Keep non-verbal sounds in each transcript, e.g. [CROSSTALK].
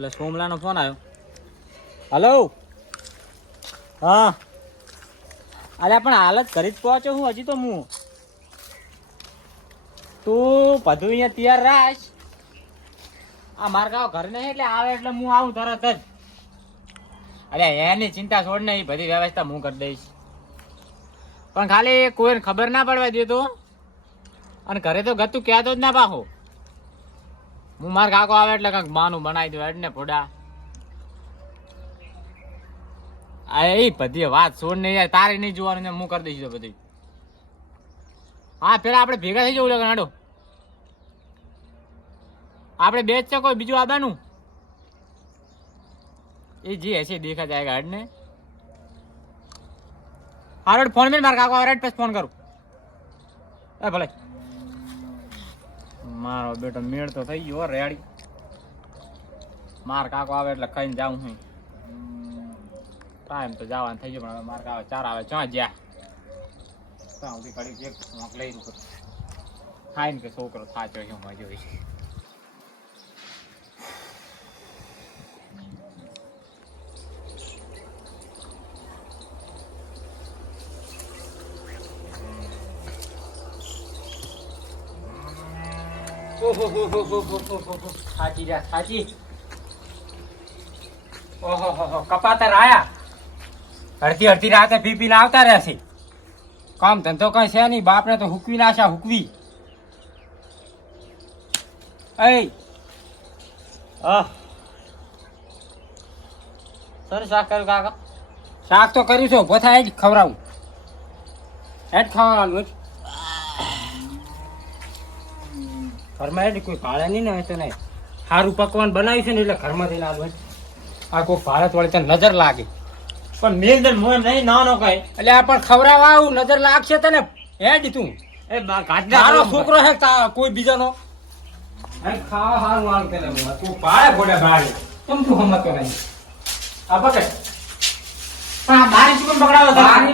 ઓલા સોમલાનો phone આવ્યો. Hello? હા. અરે, પણ હાલ જ ઘરે જ પહોંચ્યો હું, હજી તો હું. તું બધું અહીંયા તૈયાર રાખ. આ મારા ગાવ ઘર નહીં એટલે આવે એટલે હું આવું તરત જ. અરે, એની ચિંતા છોડ ને, એ બધી વ્યવસ્થા હું કરી દઈશ. પણ ખાલી કોઈને ખબર ના પડવા દે તો. અને ઘરે તો ગતું કહેતો જ ના પાછો હું માર કાકો આવે એટલે કંઈક માનું બનાવી દઉં એટલે ફોડા આ એ બધી વાત છોડ નહીં યાર તારે નહીં જોવાનું ને હું કરી દઈશ બધી હા, પેલા આપણે ભેગા થઈ જવું લગન, હાડો. આપણે બે છે, કોઈ બીજું આવવાનું એ જે હશે દેખા જાયગા હેડ ને હારોડ ફોન મેં મારા કાકો આવે પછી ફોન કરું. એ ભલે. મારો બેટો મેળ તો થઈ ગયો રેડી. માર કાકો આવે એટલે ખાઈને જાઉં હું. ટાઈમ તો જવાનું થઈ ગયો, પણ હવે માર કાકો ચાર આવે, ચાં જ્યાં. ત્યાં સુધી કડી એક મોક લઈ ખાઈને કે છોકરો થાચો હું મજો હોય રહ્યા સાચી ઓહો હો હો કપાતર આયા. અડધી અડધી રાતે પી પીને આવતા રહેશે કામ ધંધો કઈ છે નહીં બાપને તો હુકવી નાશા હુકવી. એ સર શાક કર્યું કાકા? શાક તો કર્યું છે ઊભો થાય જ ખવડાવું. એ ખાવાનું હેડ. ઘરમાં એટલે કોઈ ભાડે નહીં ને તો નહીં સારું પકવાન બનાવ્યું છે ને એટલે ઘરમાં થઈને આવું આ કોઈ ભારત વાળી તને નજર લાગે. પણ મેલ દર મોય નહીં નાનો કઈ એટલે આ પણ ખવડાવવા આવું નજર લાગશે તને. હેડ તું. એ તારો છોકરો હે તા કોઈ બીજાનો. ખાવા હારું હાલ કે તું ભાડે ગોડે ભાડે કેમ તું સમજતો નહીં? આ પકડ. પણ પકડાવો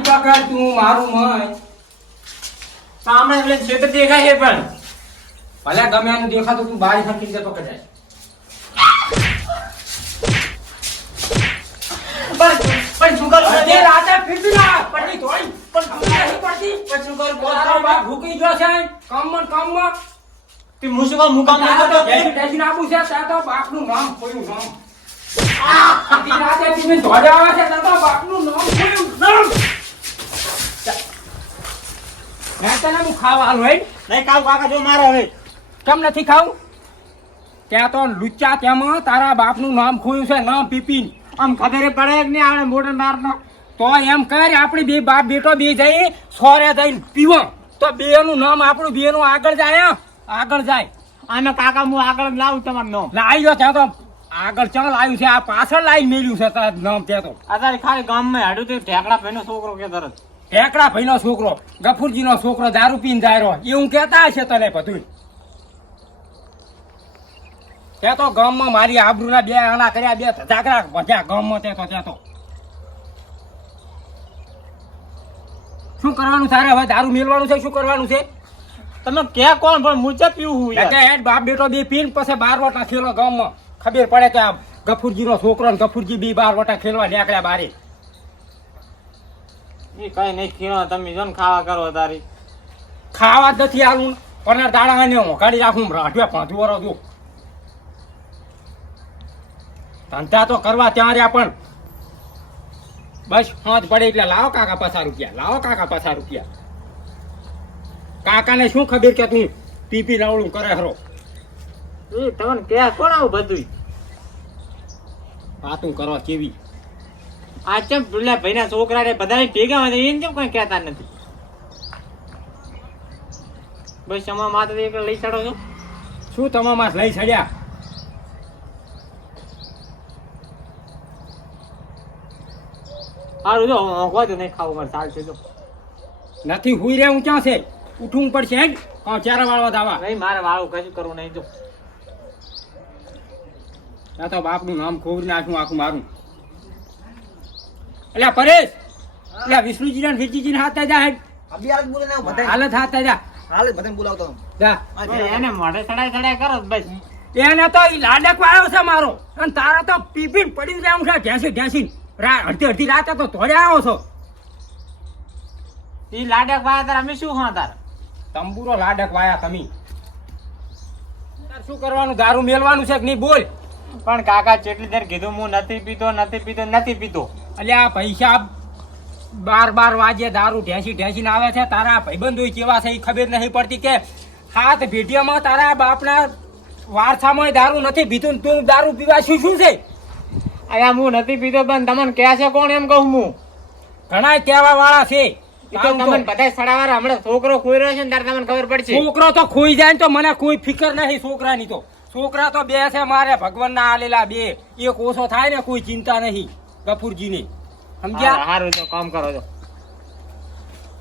પકડ તું મારું મય સામે એટલે દેખાય છે પણ. ભલે ગમે એનું દેખાતું તું બારી ફરકી જતો પકડાય પણ શું કરું? રાતે ફીરતી ના પણ ખબર નહીં પડતી. પણ શું કરું? તારો બાપ ભૂકી ગયો છે. ને તે હું શું ના તો બેસી બેસીને છે. તારે તો બાપનું નામ ખોયું નામ. રાતે તમે ધોળા આવે છે તારે તો બાપનું નામ ખોયું નામ. મેં તને હું ખાવાનું હોય. નહીં કાવ કાકા જો મારો હવે કેમ નથી ખાવું? ત્યાં તો લુચ્ચા તેમાં તારા બાપનું નામ ખોયું છે નામ પીપીન આમ ખબર પડે જ નહીં આપણે મોટર મારનો? તો એમ કર આપણે બે બાપ બેટો બે જઈ સોરે જઈને પીવો. તો બે નું નામ આપણું બે નું આગળ જાય આગળ જાય. અને કાકા હું આગળ લાવું તમારું નામ. લાવ્યો ત્યાં તો. આગળ ચાલ આવ્યું છે આ પાછળ લાવી મેળ્યું છે તારા નામ ત્યાં તો. અત્યારે ખાલી ગામમાં હાડું તો ઢેકડા ભાઈનો છોકરો કે તરત. ઢેકડા ભાઈ છોકરો ગફુરજીનો છોકરો દારૂ પીને જાય રહ્યો એવું કેતા હશે તને બધું ત્યાં તો ગામમાં મારી આબરૂના બે આના કર્યા બે ઝાકરા ભજ્યા ગામમાં તે તો ત્યાં તો. શું કરવાનું તારે? હવે દારૂ મેળવાનું છે? શું કરવાનું છે? તમે કે કોણ? પણ મુજબ પીવું હું. એટલે હેડ બાપ બેટો બે પીન પછી બાર વટા ખેલો ગામમાં. ખબર પડે કે આ ગફુરજી નો છોકરો ને ગફુરજી બી બાર વટા ખેલવા નીકળ્યા બારે. એ કઈ નહીં ખીણો. તમે જો ખાવા કરો તારી. ખાવા જ નથી આવું પણ દાડા ને કાઢી રાખું રાઠવે પાંચ વરો જો ધંધા તો કરવા ત્યાં રહ્યા પણ બસ હાથ પડે એટલે લાવો કાકા પાછા રૂપિયા લાવો કાકા પાછા રૂપિયા. કાકાને શું ખબર કે તું પીપી રાવડું કરે હરો? એ તમને કે કોણ આવું બધું વાતું કરો કેવી? આ ચમ પેલા ભાઈના છોકરા રે બધા ભેગા હોય એને કેમ કઈ કહેતા નથી? બસ અમારા માથે લઈ ચડો છો. શું તમામાં લઈ છડ્યા સારું જો હોંકવા દો નહીં ખાવું મારે ચાલશે જો. નથી હુઈ રે હું ક્યાં છે? ઉઠવું પડશે હેડ હા ચારા વાળવા દાવા નહીં મારે વાળું કશું કરવું નહીં જો. ત્યાં તો બાપનું નામ ખોબરી નાખું આખું મારું. એટલે પરેશ! એટલે વિષ્ણુજી ને વિરજીજી ને હાથ જા હેડ. અભી હાલ બોલે ને બધા હાલત હાથ જા. હાલ બધા બોલાવતો હું. જા. એને મોઢે ચડાય ચડાય કરો બસ. એને તો ઈ લાડક વાળો છે મારો. અને તારા તો પીપીન પડી જાય છે ઘેસી ઘેસી અડધી અડધી રાતે તો તોડે આવો છો. એ લાડક વાયા તાર અમે શું હા તાર? તંબુરો લાડક વાયા તમે. તાર શું કરવાનું? દારૂ મેલવાનું છે કે નહીં? બોલ. પણ કાકા જેટલી દેર કીધું હું નથી પીતો નથી પીતો નથી પીતો અલ્યા આ પૈસા બાર બાર વાગે દારૂ ઢેંસી ઢેસીને આવે છે. તારા ભાઈબંધો કેવા છે એ ખબર નહીં પડતી કે હાથ ભેટિયામાં તારા બાપના વારસામાં દારૂ નથી પીતું ને તું દારૂ પીવા શું શું છે? અરે હું નથી પીતો પણ તમને કહે છે કોણ એમ કહું હું ઘણા કહેવા વાળા છે તમને બધા સડાવાર હમણાં છોકરો ખોઈ રહ્યો છે ને ત્યારે તમને ખબર પડશે. છોકરો તો ખોઈ જાય ને તો મને કોઈ ફિકર નહીં છોકરાની તો. છોકરા તો બે છે મારે ભગવાનના આલેલા બે. એક ઓછો થાય ને કોઈ ચિંતા નહીં ની સમજ્યા? સારું તો કામ કરો છો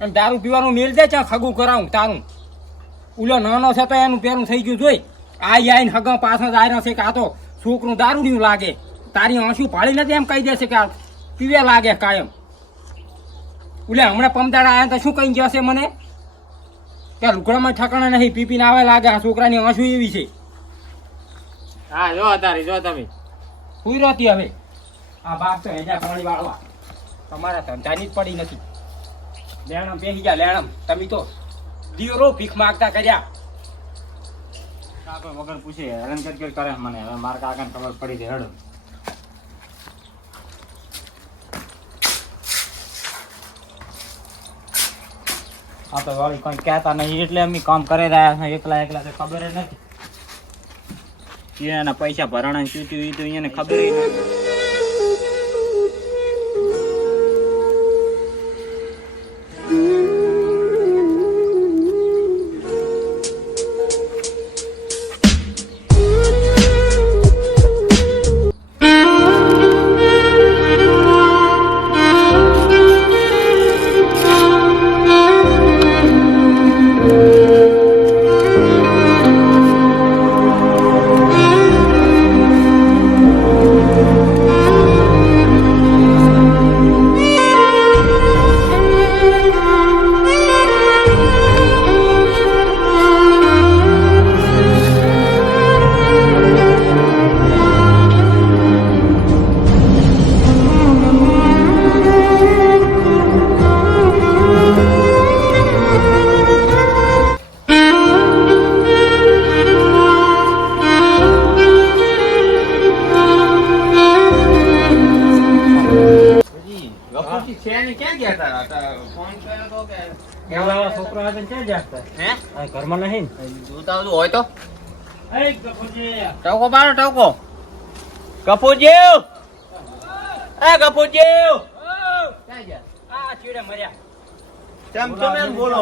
એમ દારૂ પીવાનું મેલ દે ચાલ ખગું કરાવું તારું. ઉલો નાનો છે તો એનું પેરું થઈ ગયું જોઈ આ આઈને હગા પાછળ જ આયરો છે કાં તો છોકરું દારૂડિયું લાગે. તારી આંસુ પાડી નથી એમ કહી દેશે કે આ પીવે લાગે કાયમ. ઉલે હમણાં પમદાડા આવ્યા તો શું કહી જશે મને? કે લુકડામાં ઠકાણા નહીં પીપીને આવે લાગે આ છોકરાની આંસુ એવી છે. હા જો તારી જો તમે. હુઈ રહેતી હવે. આ બાપ તો હેજા પાણી વાળવા. તમારા ધંધાની જ પડી નથી. લેણમ બેસી ગયા લેણમ. તમે તો દીવરો ભીખ માગતા કર્યા. વગર પૂછે હેરાન કર કર કરે મને. હવે મારા કાકાને ખબર પડી છે હેડો. આ તો વાળી કોઈ કહેતા નહીં, એટલે અમે કામ કરી રહ્યા છે, એકલા એકલા તો ખબર જ નથી. એના પૈસા ભરાણા શું થયું, એ તો એને ખબર નથી. ઘરમાં નહીં જોતા આવતું હોય તો. ટકો પાડો ટકો કપૂરજી એ કપૂરજી આ ચીડે મર્યા. ચમ એમ બોલો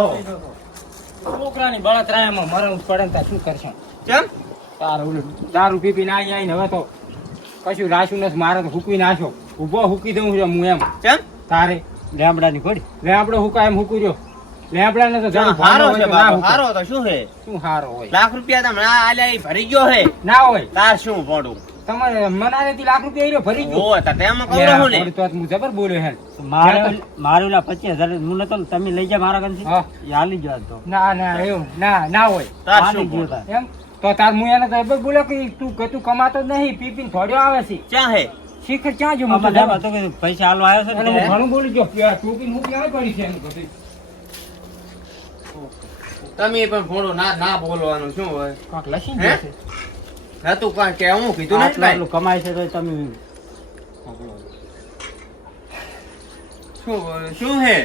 છોકરાની બળતરાયામાં મરણ પડે ને શું કરશે? તારું દારૂ પી પીને આઈ આઈને હવે તો કશું રાશું નથી મારે તો હુકવી નાખ્યો. ઊભો હુકી દઉં છું હું એમ. કેમ તારે લેબડાની પડી લેબડો હુકા એમ હુકું રહ્યો લેબડાને તો હારો છે હોય તો ના બાપુ હારો તો શું હે શું હારો હોય? લાખ રૂપિયા તમને આ આલ્યા ભરી ગયો હે ના હોય. તાર શું પડું તમારે મનારેથી લાખ રૂપિયા ઈરો ભરી ગયો. ઓ તા તેમાં કહું રહું ને. તો હું જબર બોલ્યો હે મારે મારે ઓલા પચીસ હું નતો તમે લઈ જા મારા હા. હાલી ગયો તો. ના ના એવું ના ના હોય. તાર શું પડું એમ? તો તાર હું એને તો એમ બોલ્યો કે તું કે તું કમાતો જ નહીં પીપીન થોડ્યો આવે છે. ક્યાં હે શીખર ક્યાં જો કે પૈસા હાલવા આવ્યો છે ઘણું બોલી ગયો તું કે હું ક્યાં કરી છે એનું બધું? તમે પણ થોડું ના ના બોલવાનું શું હોય? કાંક લસી હે? હતું કાંઈ કે હું કીધું ને આટલું કમાય છે તો તમે શું શું હે?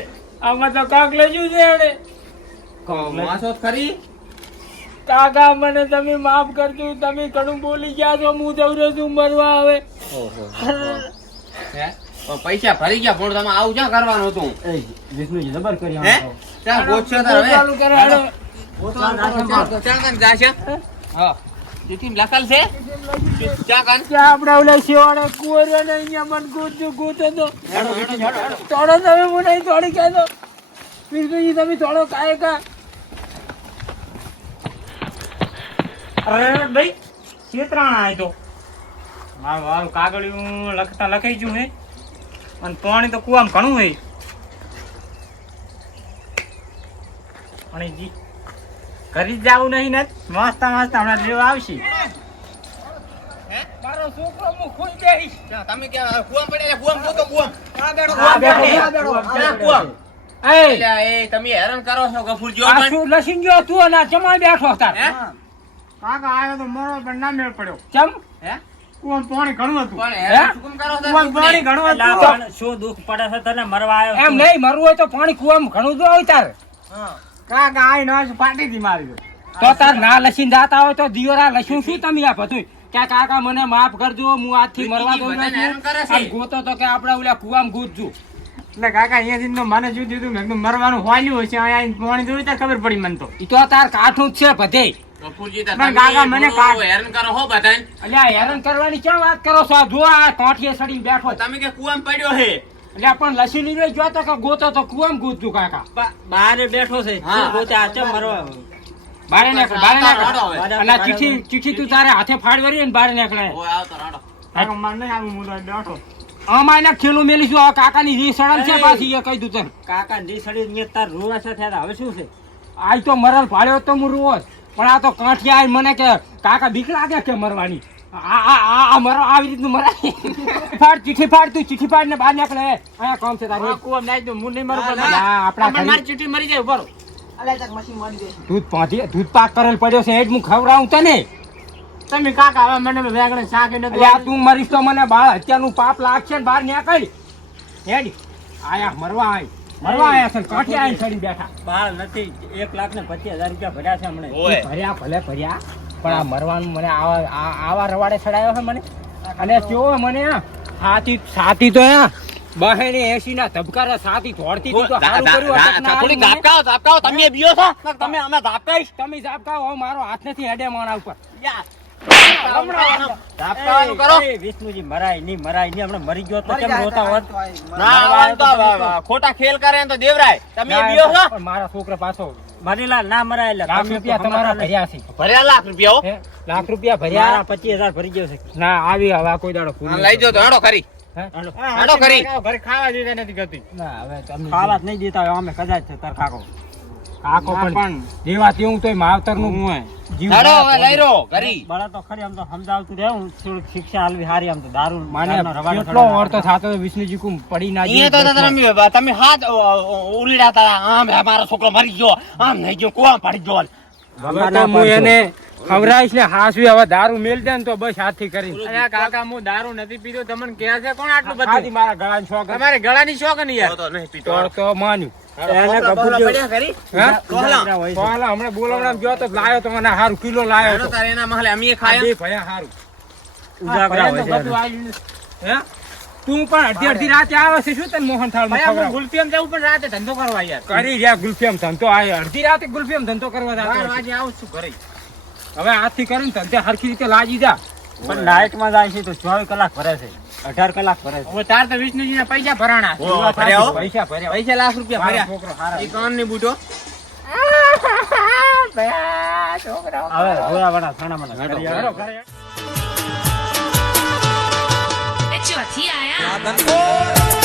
આમાં તો કાંક લસ્યું છે એને માસો ખરી. કાકા મને તમે માફ કરજો તમે ઘણું બોલી ગયા છો હું જવરો છું મરવા હવે હે? પણ પૈસા ભરી ગયા પણ તમે આવું ક્યાં કરવાનું હતું? એ વિષ્ણુજી જબર કરી હે? ચાલ ગોતશો તાર હવે ચાલુ કાન જાશે હા. જીતીમ લખેલ છે? ચા કન? કે આપણે ઓલે શિવાળા કુંવરો ને અહીંયા મન ગોતજો ગોતે તો. હેડો, હેડો. તોડો તમે મને તોડી કે દો વિષ્ણુજી તમે તોડો કાય કા અરે ભાઈ ચેતરાણા આય તો મારું મારું કાગળિયું લખતા લખાઈ ગયું હે. અને પાણી તો કુવામાં ઘણું હોય. પાણીજી જ જવું નહીં ને મસ્ત મસ્ત હમણાં લેવા આવશે. તારો છોકરો હું ખોઈ દઈશ તમે ક્યાં કુવામ પડ્યા કુવામ જોતો કુવામ? આ બેઠો કુવામ આ બેઠો બેઠો ક્યાં કુવામ? એ! તમે હેરાન કરો છો ગફુર જો આ શું લસીન ગયો તું અને આ ચમાઈ બેઠો હતા. કાકા આવ્યો તો મરો પણ ના મેળ પડ્યો. ચમ? હે? કુવામાં પાણી ઘણું હતું. પણ હેરાન શું કેમ કરો છો કુવામાં પાણી ઘણું હતું. શું દુઃખ પડે છે તને? મરવા આવ્યો એમ. નહીં મરવું હોય તો પાણી કુવામાં ઘણું જો હોય તાર. હા. કાકા આઈ ના પાટી થી મારી તો તાર ના લસીન જાતા હોય તો દિયોરા લસ્યું શું તમે આ બધું કે કાકા મને માફ કરજો હું આજથી મરવા દઉં ગોતો તો કે આપણે ઓલા કુવામાં ગૂંથજું એટલે કાકા અહીંયાથી તો મને શું દીધું મેં મરવાનું હોલ્યું હશે અહીંયા પાણી જોયું ખબર પડી મને તો. તો તાર કાઠું જ છે બધે. ગફુરજી તમે કાકા મને હેરાન કરો હો બધાને. અલ્યા હેરાન કરવાની ક્યાં વાત કરો છો? જો આ કોઠીએ સડીને બેઠો તમે કે કુવામ પડ્યો હે? અલ્યા પણ લસી લીધો જો તો કે ગોતો તો કુવામાં ગૂંથજું કાકા. બહાર બેઠો છે. ગોતે? આ ચમ મરવા બારે નીકળ બારે રાડો નીકળ હવે. અને આ ચીઠી ચીઠી તું તારે હાથે ફાડ વળી ને બારે નીકળે ઓય આવતો રાડો. કાકા મારે નહીં આવું હું બેઠો. આમાં એના ખેલું મેલીશું આ કાકાની રી સડન છે. પાછી એ કહી દઉં તને. કાકા રી સડી ને તાર રોવા છે હવે શું છે? આજ તો મરલ ભાડ્યો તો હું રોજ પણ આ તો કાંઠિયા મને કે કાકા બીક લાગે કે મરવાની? આ આ આ આ મરો આવી રીતનું મરાય [LAUGHS] ફાડ ચીઠી ફાડ તું ચીઠી ફાડ ને બહાર નીકળે. અહીંયા કામ છે તારું. કુવામાં નાખી દઉં હું નહીં મરું આપણા મારી ચીઠી મરી જાય ઊભા દૂધ પાધી દૂધ પાક કરેલ પડ્યો છે એ જ હું ખવડાવું તને. તમે કાકા હવે મને વેગણે શાક ય આ તું મરીશ તો મને બાળ. હત્યાનું પાપ લાગશે ને બહાર નીકળ. હેડ. આયા મરવા આય. મરવા આયા છે ને આઈને ચડી બેઠા. બાળ નથી એક લાખ ને પચીસ હજાર રૂપિયા ભર્યા છે હમણાં. ભર્યા ભલે ભર્યા પણ આ મરવાનું મને આવા આવા રવાડે ચડાયો છે મને. અને કેવો મને સાતી તો આ બહેને એસી ના ધબકારા તો સારું કર્યું થોડી તમે છો? તમે અમે તમે ઝાપકાઓ મારો હાથ નથી હેડે માણા ઉપર. કરો. એ, એ, વિષ્ણુજી મરાય નહીં મરાય નહીં. હમણાં મરી ગયો તો કેમ રોતા હોત? ના આવે તો ખોટા ખેલ કરે તો દેવરાય. તમે ના, બીઓ છો પણ મારા છોકરા પાછો મરીલાલ ના મરાય લાખ રૂપિયા તમારા ભર્યા છે. ભર્યા લાખ રૂપિયા લાખ રૂપિયા ભર્યા? પચીસ હજાર ભરી ગયો છે. ના આવી હવે કોઈ દાડો પૂરું લઈ જતો હેડો ખરી. હે? હા, ઘરે ખાવા દીધા નથી ગતી. ના હવે તમે ખાવા નહીં દેતા હોય અમે કદાચ છે તાર કાકો કાકો પણ જેવા તેવું તોય માવતરનું જીવ હવે બળા તો ખરી આમ તો સમજાવતું થોડીક શિક્ષા હાલવી હારી આમ તો દારૂ માને કેટલો ઓર તો થાતો વિષ્ણુજી કુમ પડી ના અહીંયા તો તમે તમે હાથ ઉલીડા હતા આમ મારો છોકરો મરી ગયો. આમ નહીં ગયો કોણ પડી ગયો. હવે તો હું એને ખવડાવીશ ને હાસવી હવે દારૂ મેલજે ને તો બસ હાથથી કરી અરે કાકા હું દારૂ નથી પીતો તમને કહે છે કોણ આટલું બધું? મારા ગળાનો શોખ. તમારે ગળાની શોખ નહીં યાર. તો નહીં પીતો. તો તો માન્યું. હમણાં ગયો તો લાયો તો મને હારું કિલો લાયો તારે એના મહલે અમે ખાયા? ભયા હારું. ઉજાગરા હોય છે બધું આવ્યું. હે? તું પણ અડધી અડધી રાતે આવે છે શું તને મોહન થાળ હું જવું પણ રાતે ધંધો કરવા યાર. કરી રહ્યા ગુલ્ફિયમ ધંધો આ અડધી રાતે ગુલ્ફિયમ ધંધો કરવા જાતો. આવું છું ઘરે. હવે આજથી કરીને ધંધે હરખી રીતે લાજી જા. પણ નાઇટમાં જાય છે તો ચોવીસ કલાક ભરે છે. અઢાર કલાક ભરે છે. હવે તાર તો વિષ્ણુજી ના પૈસા ભરાણા. પૈસા ભર્યા. પૈસા લાખ રૂપિયા ભર્યા. છોકરો એ કાનની બૂટો. હવે ધોળાવાળા વાળા. એ ચોથી આયા.